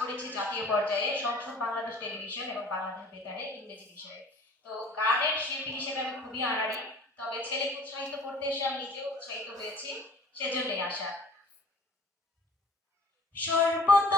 করেছি জাতীয় পর্যায়ে সংসদ বাংলাদেশ টেলিভিশন এবং বাংলাদেশ বেতারে ইংরেজি বিষয়ে। তো গানের শিল্পী হিসেবে আমি খুবই আনাড়ি, তবে ছেলেকে উৎসাহিত করতে এসে আমি নিজেও উৎসাহিত হয়েছি, সেজন্যই আসা। সর্বত